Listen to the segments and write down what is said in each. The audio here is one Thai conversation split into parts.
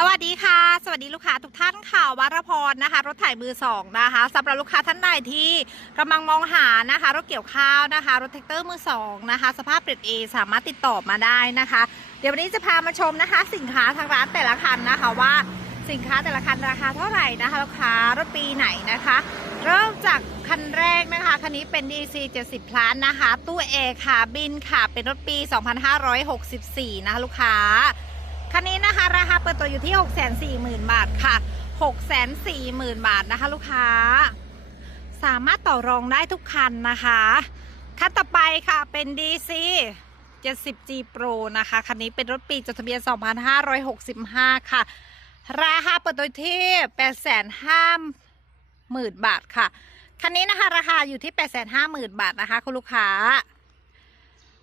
สวัสดีค่ะ สวัสดีลูกค้าทุกท่านค่ะวรพรนะคะ รถไถมือสองนะคะสำหรับลูกค้าท่านใดที่กำลังมองหานะคะรถเกี่ยวข้าวนะคะ รถแท็กเตอร์มือสองนะคะ สภาพเปรดเอสามารถติดต่อมาได้นะคะ เดี๋ยววันนี้จะพามาชมนะคะ สินค้าทางร้านแต่ละคันนะคะว่าสินค้าแต่ละคันราคาเท่าไหร่นะคะลูกค้ารถปีไหนนะคะ เริ่มจากคันแรกนะคะคันนี้เป็น DC 70ล้านนะคะ ตู้เอค่ะบินค่ะเป็นรถปี 2564 นะคะลูกค้า คันนี้นะคะราคาเปิดตัวอยู่ที่ 640,000 บาทค่ะ 640,000 บาทนะคะ ลูกค้า สามารถต่อรองได้ทุกคันนะคะ คันต่อไปค่ะเป็น DC 70G Pro นะคะ คันนี้เป็นรถปีจดทะเบียน 2565 ค่ะ ราคาเปิดตัวที่ 850,000 บาทค่ะ คันนี้นะคะราคาอยู่ที่ 850,000 บาทนะคะ คุณลูกค้า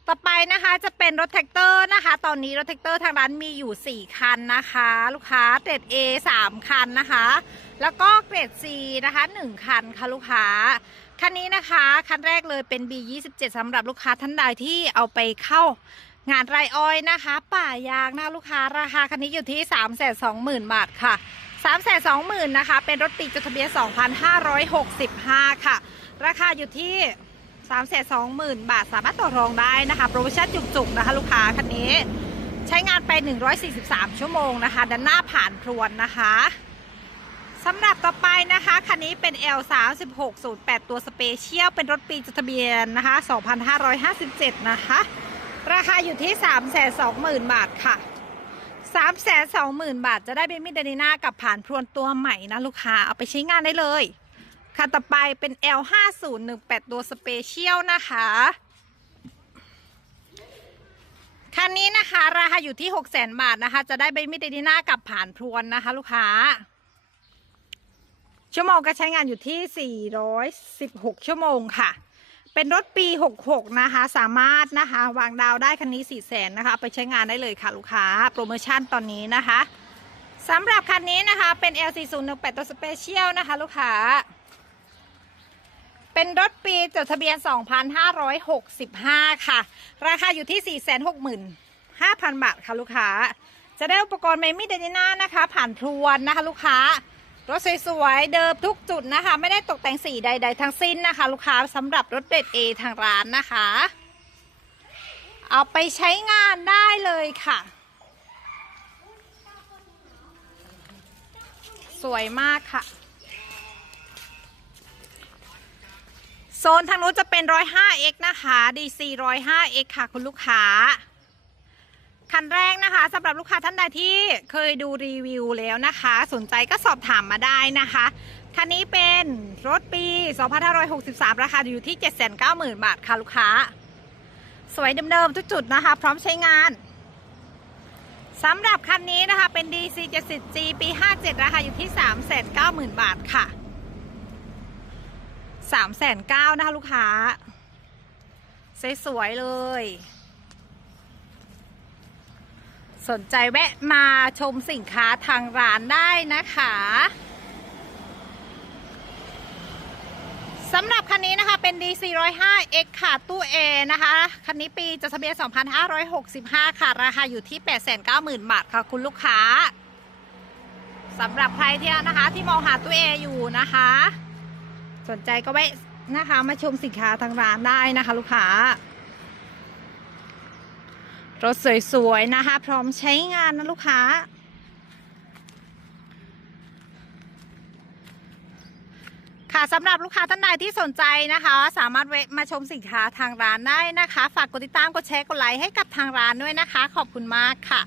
ต่อไปนะคะจะเป็นรถแท็กเตอร์นะคะ ตอนนี้รถแท็กเตอร์ทางร้านมีอยู่ 4 คันนะคะ ลูกค้าเกรด A 3 คันนะคะ แล้วก็เกรด C นะคะ 1 คันค่ะลูกค้า คันนี้นะคะคันแรกเลยเป็น B 27สำหรับลูกค้าท่านใดที่เอาไปเข้างานไรอ้อยนะคะ ป่ายางนะลูกค้าราคาคันนี้อยู่ที่ 3 2 0 0 0 0 บาทค่ะ3 2 0 0 0 0นะคะ เป็นรถปีจดทะเบียน 2565 ค่ะ ราคาอยู่ที่ 3 2 0 0 0 0บาทสามารถต่อรองได้นะคะโปรโมชั่นจุกๆนะคะ ลูกค้าคันนี้ ใช้งานไป 143 ชั่วโมงนะคะด้านหน้าผ่านพรวนนะคะสำหรับต่อไปนะคะ คันนี้เป็น L 3 6 0 8 ตัวสเปเชียลเป็นรถปีจดทะเบียนนะคะ 2557 นะคะ ราคาอยู่ที่ 320,000 บาทค่ะ320,000 บาท จะได้เป็นมิดานิน่ากับผ่านพรวนตัวใหม่นะลูกค้าเอาไปใช้งานได้เลย ค่ะต่อไปเป็น L 5 0 1 8ตัวสเปเชียลนะคะคันนี้นะคะ ราคาอยู่ที่ 6 0 0 0 0บาทนะคะ จะได้ใบมิดเดนิน่ากับผ่านพรวนนะคะ ลูกค้า ชั่วโมงก็ใช้งานอยู่ที่ 416 ชั่วโมงค่ะ เป็นรถปี 66 นะคะ สามารถนะคะ วางดาวได้คันนี้ 4 0 0 0 0 0นะคะ ไปใช้งานได้เลยค่ะ ลูกค้า โปรโมชั่นตอนนี้นะคะสำหรับคันนี้นะคะเป็น L 4 0 1 8ตัวสเปเชียลนะคะ ลูกค้า เป็นรถปีจดทะเบียน 2565 ค่ะ ราคาอยู่ที่ 465,000 บาทค่ะลูกค้า จะได้อุปกรณ์ไมมิเดนิน่านะคะ ผ่านพรวนนะคะลูกค้า รถสวยๆ เดิมทุกจุดนะคะ ไม่ได้ตกแต่งสีใด ๆ ทั้งสิ้นนะคะ ลูกค้าสำหรับรถเด็ดเอทางร้านนะคะ เอาไปใช้งานได้เลยค่ะ สวยมากค่ะ โซนทางนู้นจะเป็น 105x นะคะ DC 105x ค่ะคุณลูกค้า คันแรกนะคะสำหรับลูกค้าท่านใดที่เคยดูรีวิวแล้วนะคะ สนใจก็สอบถามมาได้นะคะ คันนี้เป็นรถปี 2563 ราคาอยู่ที่ 790,000 บาทค่ะลูกค้า สวยเดิมๆทุกจุดนะคะ พร้อมใช้งานสำหรับคันนี้นะคะเป็น DC 70G ปี 57 ราคาอยู่ที่ 390,000 บาทค่ะ สามแสนเก้านะคะ ลูกค้า สวย ๆ เลย สนใจแวะมาชมสินค้าทางร้านได้นะคะสำหรับคันนี้นะคะเป็น DC 105X ค่ะ ตู้ A นะคะ คันนี้ปีจดทะเบียน 2565 ค่ะ ราคาอยู่ที่ 890,000 บาทค่ะคุณลูกค้าสำหรับใครที่นะคะที่มองหาตู้ A อยู่นะคะ สนใจก็แวะนะคะมาชมสินค้าทางร้านได้นะคะ ลูกค้ารถสวยๆนะคะ พร้อมใช้งานนะลูกค้า ค่ะสำหรับลูกค้าท่านใดที่สนใจนะคะ สามารถแวะมาชมสินค้าทางร้านได้นะคะ ฝากกดติดตามกดแชร์กดไลค์ให้กับทางร้านด้วยนะคะ ขอบคุณมากค่ะ